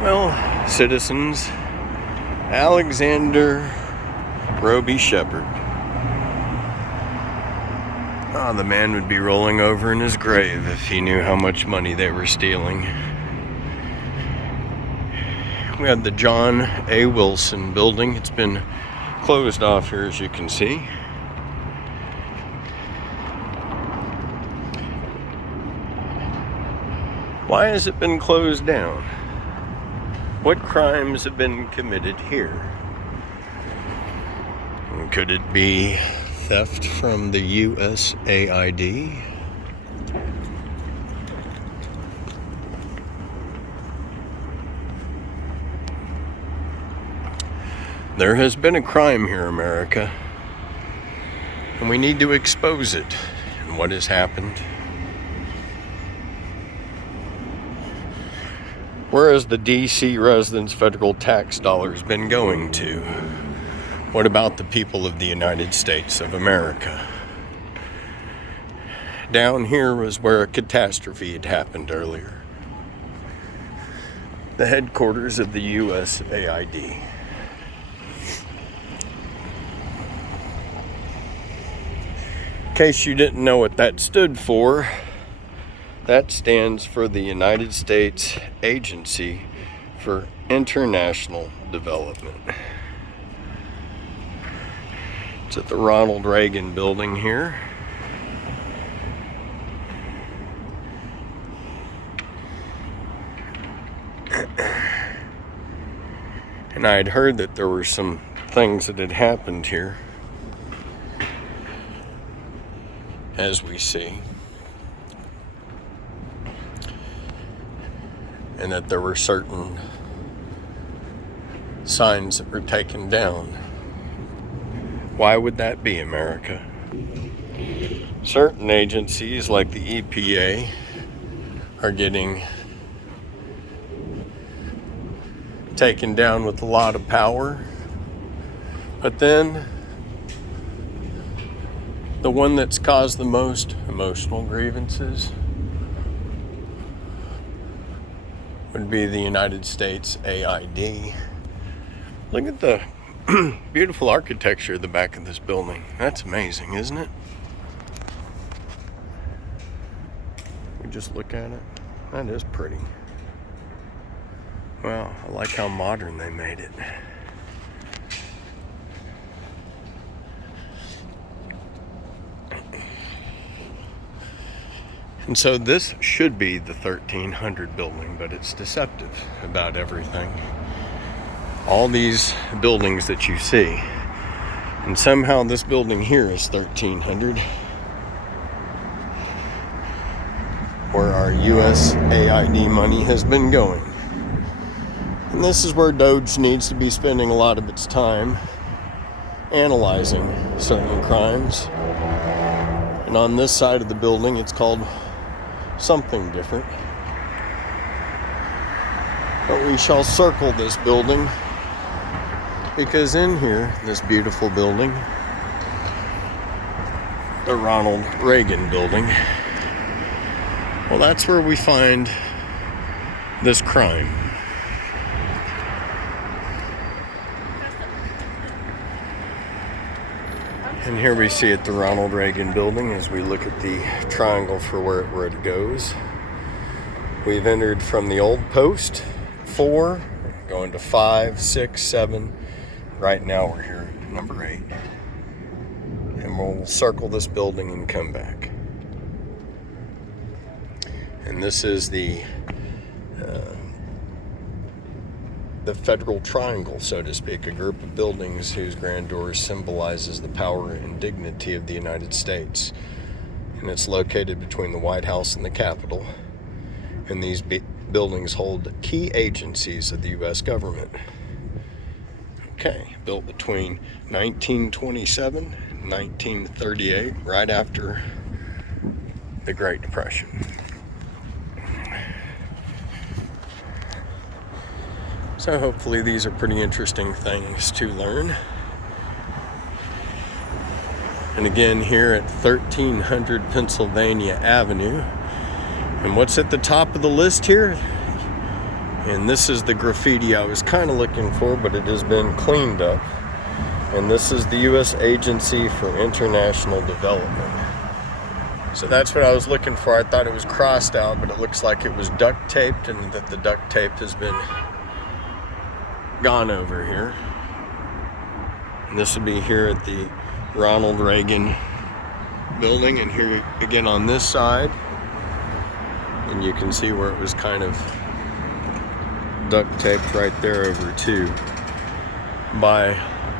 Well, citizens, Alexander Roby Shepard. Oh, the man would be rolling over in his grave if he knew how much money they were stealing. We have the John A. Wilson building. It's been closed off here, as you can see. Why has it been closed down? What crimes have been committed here? Could it be theft from the USAID? There has been a crime here, America, and we need to expose it and what has happened. Where has the D.C. residents' federal tax dollars been going to? What about the people of the United States of America? Down here was where a catastrophe had happened earlier. The headquarters of the USAID. In case you didn't know what that stood for, that stands for the United States Agency for International Development. It's at the Ronald Reagan building here. And I had heard that there were some things that had happened here, as we see. And that there were certain signs that were taken down. Why would that be, America? Certain agencies like the EPA are getting taken down with a lot of power. But then the one that's caused the most emotional grievances would be the United States AID. Look at the beautiful architecture at the back of this building. That's amazing, isn't it? We just look at it. That is pretty. Wow, I like how modern they made it. And so this should be the 1300 building, but it's deceptive about everything. All these buildings that you see, and somehow this building here is 1300, where our USAID money has been going. And this is where DOGE needs to be spending a lot of its time analyzing certain crimes. And on this side of the building, it's called something different. But we shall circle this building, because in here, this beautiful building, the Ronald Reagan building, well, that's where we find this crime. And here we see it, the Ronald Reagan building, as we look at the triangle for where it goes. We've entered from the old post 4, going to 5, 6, 7. Right now we're here at number 8. And we'll circle this building and come back. And this is the Federal Triangle, so to speak, a group of buildings whose grandeur symbolizes the power and dignity of the United States. And it's located between the White House and the Capitol. And these buildings hold key agencies of the U.S. government. Okay, built between 1927 and 1938, right after the Great Depression. So hopefully these are pretty interesting things to learn. And again, here at 1300 Pennsylvania Avenue. And what's at the top of the list here? And this is the graffiti I was kind of looking for, but it has been cleaned up. And this is the U.S. Agency for International Development. So that's what I was looking for. I thought it was crossed out, but it looks like it was duct taped and that the duct tape has been gone over here. And this would be here at the Ronald Reagan building, and here again on this side. And you can see where it was kind of duct taped right there over too by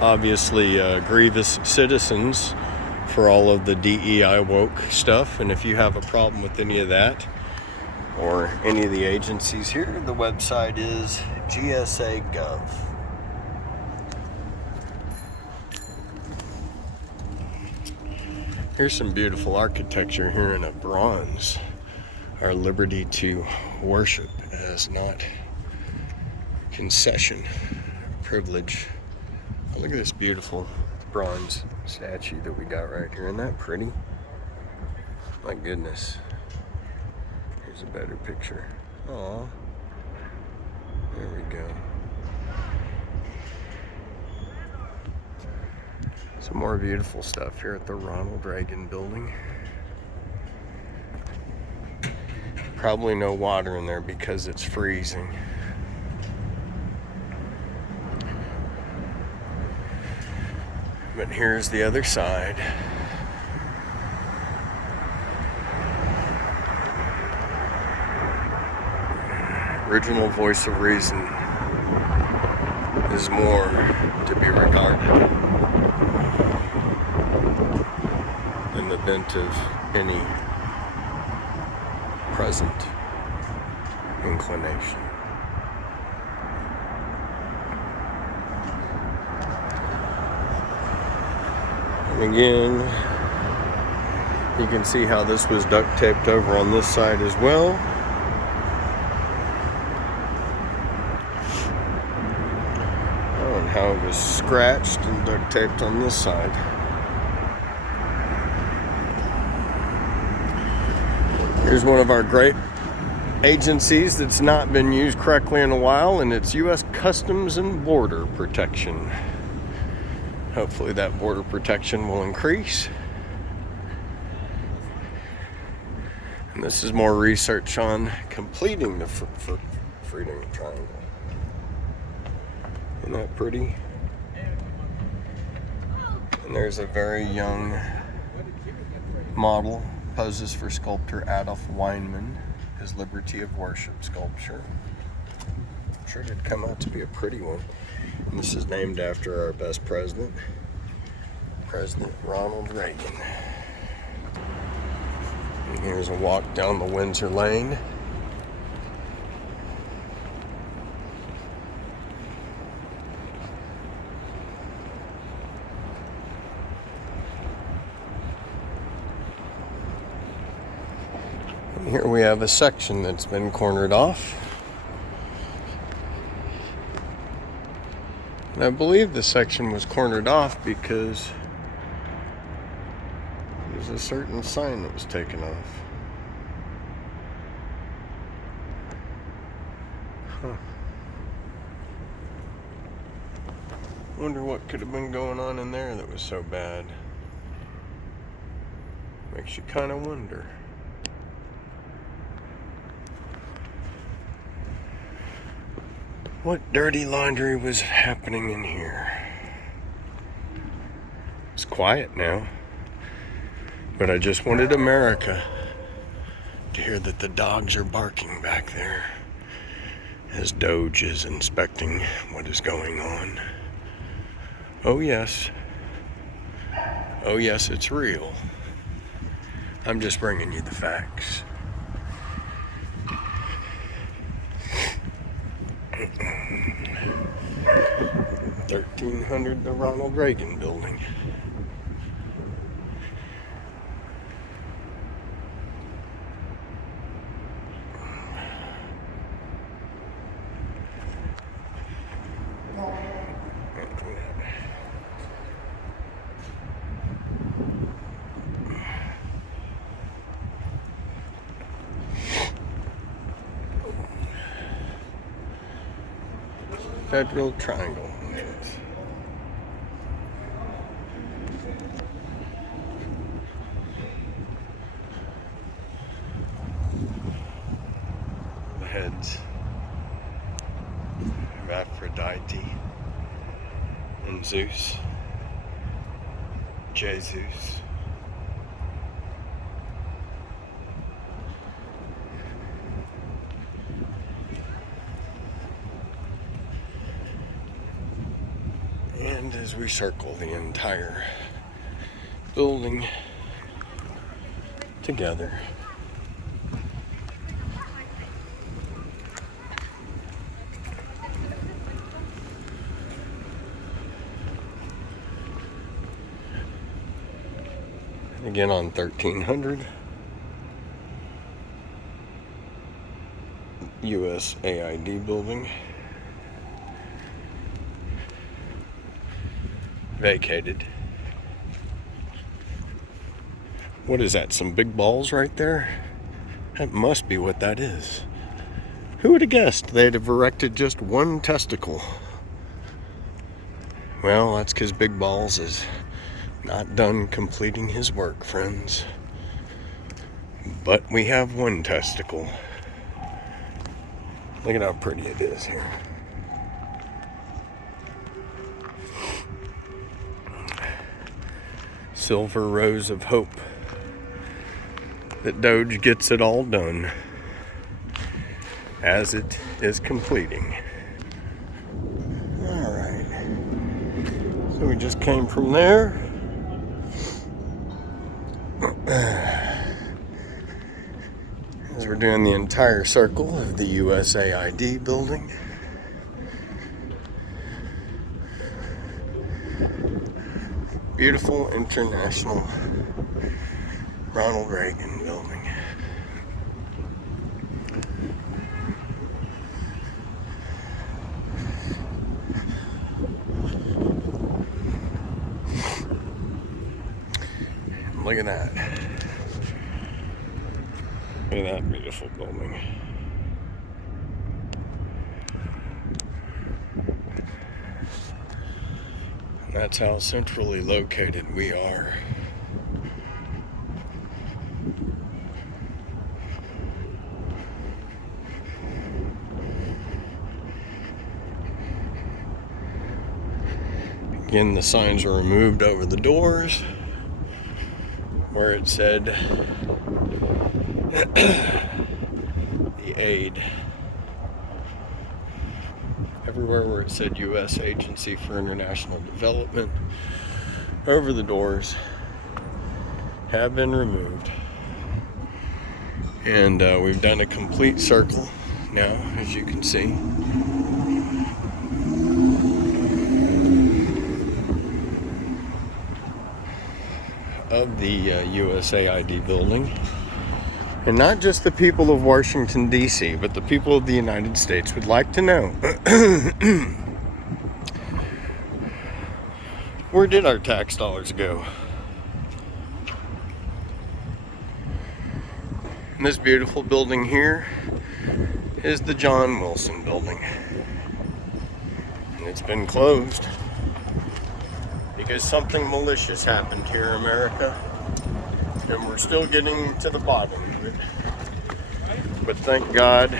obviously grievous citizens for all of the DEI woke stuff. And if you have a problem with any of that or any of the agencies here, the website is GSA.gov. Here's some beautiful architecture here in a bronze. Our liberty to worship as not concession, privilege. Oh, look at this beautiful bronze statue that we got right here. Isn't that pretty? My goodness. Here's a better picture. Aw. There we go. Some more beautiful stuff here at the Ronald Reagan building. Probably no water in there because it's freezing. But here's the other side. Original voice of reason is more to be regarded than the bent of any present inclination. And again, you can see how this was duct taped over on this side as well. Oh, and how it was scratched and duct taped on this side. Here's one of our great agencies that's not been used correctly in a while, and it's U.S. Customs and Border Protection. Hopefully that border protection will increase. And this is more research on completing the Freedom Triangle. Isn't that pretty? And there's a very young model, poses for sculptor Adolf Weinman, his Liberty of Worship sculpture. I'm sure it did come out to be a pretty one. And this is named after our best president, President Ronald Reagan. And here's a walk down the Windsor Lane. And here we have a section that's been cornered off. And I believe the section was cornered off because there's a certain sign that was taken off. Huh. Wonder what could have been going on in there that was so bad. Makes you kind of wonder. What dirty laundry was happening in here? It's quiet now, but I just wanted America to hear that the dogs are barking back there as DOGE is inspecting what is going on. Oh yes, it's real. I'm just bringing you the facts. 1300, the Ronald Reagan building. Federal Triangle entrance. The heads of Aphrodite and Zeus, Jesus. And as we circle the entire building together, again on 1300 USAID building, vacated. What is that, some big balls right there? That must be what that is. Who would have guessed they'd have erected just one testicle? Well, that's because Big Balls is not done completing his work, friends. But we have one testicle. Look at how pretty it is here. Silver rose of hope that DOGE gets it all done as it is completing. All right. So we just came from there. As we're doing the entire circle of the USAID building. Beautiful International Ronald Reagan building. Look at that. Look at that beautiful building. And that's how centrally located we are. Again, the signs are removed over the doors where it said the aid. Everywhere where it said U.S. Agency for International Development, over the doors have been removed. And we've done a complete circle now, as you can see. Of the USAID building. And not just the people of Washington, D.C., but the people of the United States would like to know, where did our tax dollars go? And this beautiful building here is the John Wilson building. And it's been closed because something malicious happened here in America, and we're still getting to the bottom of it. But thank God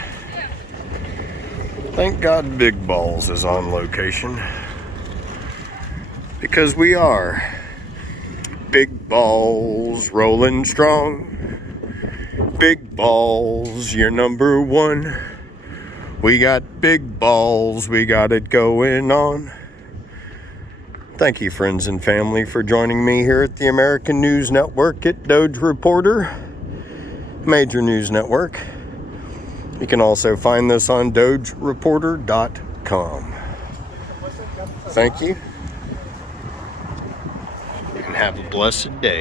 Big Balls is on location, because we are big balls rolling strong. Big balls, you're number one. We got big balls, we got it going on. Thank you, friends and family, for joining me here at the American News Network at DOGE Reporter, major news network. You can also find this on DOGEreporter.com. Thank you, and have a blessed day.